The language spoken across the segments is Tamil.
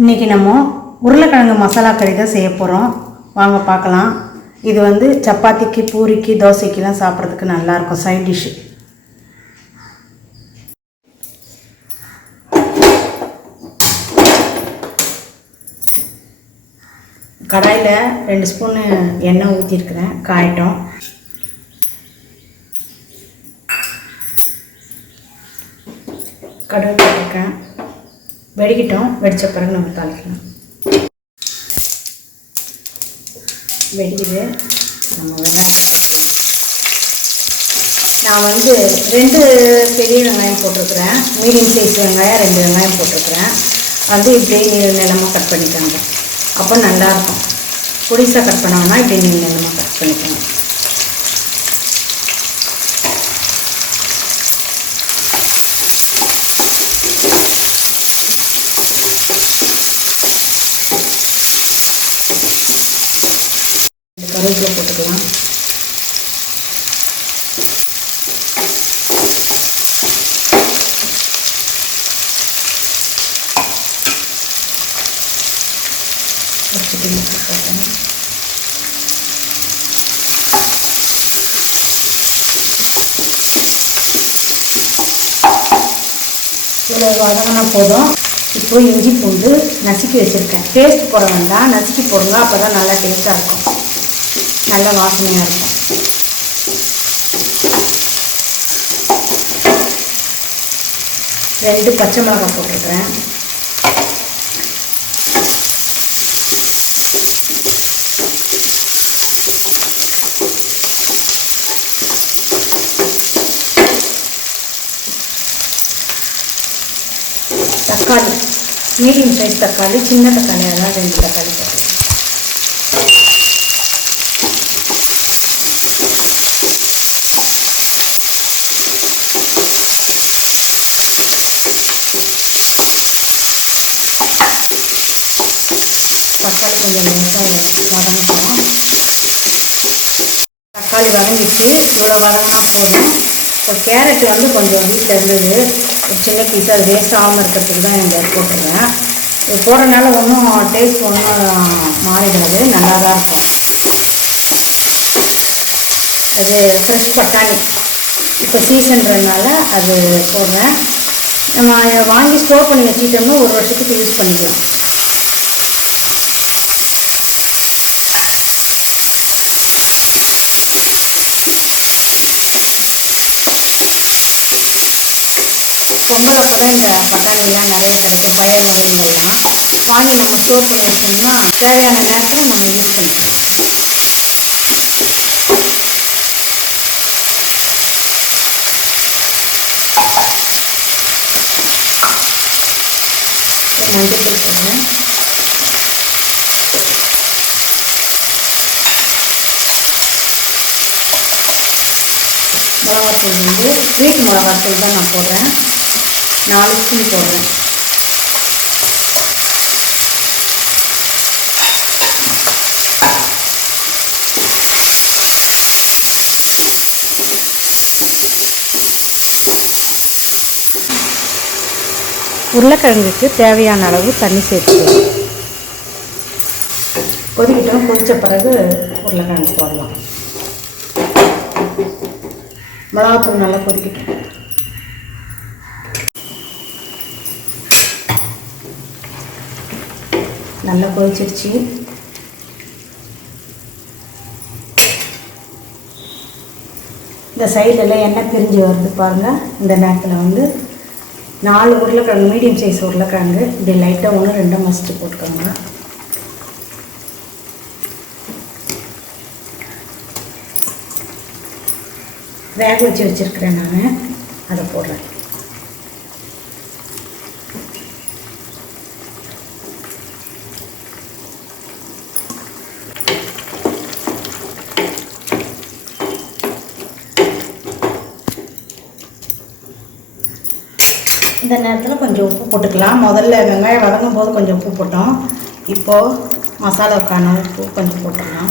இன்றைக்கி நம்ம உருளைக்கிழங்கு மசாலா கறி தான் செய்ய போகிறோம் வாங்க பார்க்கலாம். இது வந்து சப்பாத்திக்கு பூரிக்கு தோசைக்கெலாம் சாப்பிட்றதுக்கு நல்லாயிருக்கும் சைட் டிஷ்ஷு கடாயில் ரெண்டு ஸ்பூனு எண்ணெய் ஊற்றிருக்கிறேன் காயட்டும். கடுகு வெடிக்கிட்டோம். வெடித்த பிறகு நம்ம தாளிக்கலாம். வெடிக்குது. நம்ம வெங்காயம் நான் வந்து ரெண்டு பெரிய வெங்காயம் போட்டிருக்கிறேன். மீடியம் சைஸ் வெங்காயம் ரெண்டு வெங்காயம் போட்டிருக்கிறேன். வந்து இப்படியே நீர் நிலமாக கட் பண்ணிக்கோங்க. அப்போ நல்லாயிருக்கும் பொடிசாக கட் பண்ணோம்னா இப்படி நீர் நிலமாக கட் பண்ணிக்கோங்க இந்த கருவேப்பிலை போட்டுக்கலாம். இவ்வளோ வதங்கினா போதும். இப்போ இஞ்சி பூண்டு நசுக்கி வச்சுருக்கேன். டேஸ்ட் போட வேண்டாம். நசுக்கி போடுங்க அப்போ தான் நல்லா டேஸ்ட்டாக இருக்கும். நல்ல வாசனையாக இருக்கும். ரெண்டு பச்சை மிளகாய் போட்டிருக்கிறேன் தக்காளி மீடியம் சைஸ் தக்காளி சின்ன தக்காளி அதான் ரெண்டு தக்காளி போட்டுருக்கேன் தக்காளி கொஞ்சம் லேசாக வதங்கணும் தக்காளி வதங்கிட்டு இவ்வளோ வதங்கினா போதும் இப்போ கேரட் வந்து கொஞ்சம் வீட்டில் இருந்தது. ஒரு சின்ன பீஸ் அது வேஸ்ட் ஆகாமல் இருக்கிறதுக்கு தான் இந்த போட்டுருவேன் இது போடுறதுனால ஒன்றும் டேஸ்ட் ஒன்றும் மாறிடாது. நல்லா தான் இருக்கும். அது ஃப்ரெஷ் பட்டாணி. இப்போ சீசன்றதுனால அது போடுறேன். நம்ம வாங்கி ஸ்டோர் பண்ணி வச்சுட்டோம்னா ஒரு வருஷத்துக்கு யூஸ் பண்ணிக்கலாம். சம்மர் கூட இந்த பட்டாணிலாம் நிறைய கிடைக்கும். பழைய வகைகள்லாம் வாங்கி நம்ம ஸ்டோர் பண்ணி வச்சோம்னா தேவையான நேரத்தில் நம்ம யூஸ் பண்ணிக்கலாம். மஞ்சள் தூள் போடுறேன் மிளகாத்தூள் வந்து ஸ்வீட் மிளகாத்தூள் தான் நான் போடுறேன். நாலு போடுறேன் உருளைக்கிழங்குக்கு தேவையான அளவு தண்ணி சேர்த்துக்கலாம் கொதிக்கிட்டோம் கொதித்த பிறகு உருளைக்கிழங்கு போடலாம். மிளகாத்தூள் நல்லா கொதிக்கிட்டோம். நல்லா கொதிச்சிருச்சு. இந்த சைட்லலாம் எண்ணெய் பிரிஞ்சு வருது பாருங்கள் இந்த நேரத்தில் வந்து நாலு உருளைக்கிழங்கு மீடியம் சைஸ் உருளைக்கிழங்கு. இப்படி லைட்டாக ஒன்று ரெண்டும் மசிச்சு போட்டுக்கோங்க. வேக வச்சு வச்சுருக்கிறேன் நான். அதை போடுறேன். இந்த நேரத்தில் கொஞ்சம் உப்பு போட்டுக்கலாம். முதல்ல வெங்காயம் வதங்கும் போது கொஞ்சம் உப்பு போட்டோம். இப்போது மசாலாவுக்கான உப்பு கொஞ்சம் போட்டுடலாம்.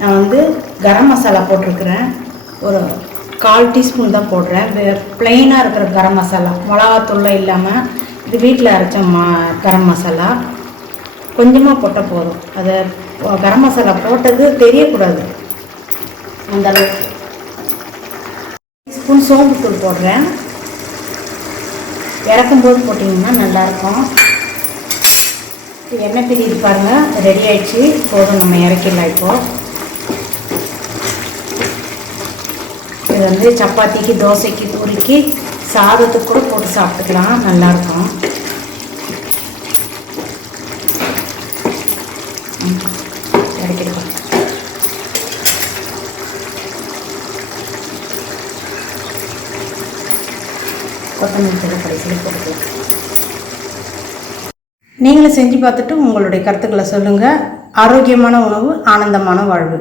நான் வந்து கரம் மசாலா போட்டிருக்கிறேன். ஒரு கால் டீஸ்பூன் தான் போடுறேன். பிளெயினாக இருக்கிற கரம் மசாலா. மிளகாத்தூள்லாம் இல்லாமல் இது வீட்டில் அரைச்ச மா கரம் மசாலா. கொஞ்சமாக போட்டால் போதும். அதை கரம் மசாலா போட்டது தெரியக்கூடாது. அந்தளவுக்கு ஸ்பூன் சோம்புத்தூள் போடுறேன். இறக்கும்போது போட்டிங்கன்னா நல்லாயிருக்கும். எண்ணெய் பிரியுது பாருங்கள் ரெடி ஆயிடுச்சு. போதும் நம்ம இறக்கிடலாம் இப்போது இது வந்து சப்பாத்திக்கு தோசைக்கு பூரிக்கு சாதத்துக்கு கூட போட்டு சாப்பிட்டுக்கலாம். நல்லாயிருக்கும் ம், இறக்கிடுப்பா கொத்தமல்லி கடைசியில் போட்டுக்கலாம் நீங்களும் செஞ்சு பார்த்துட்டு உங்களுடைய கருத்துக்களை சொல்லுங்கள் ஆரோக்கியமான உணவு ஆனந்தமான வாழ்வு.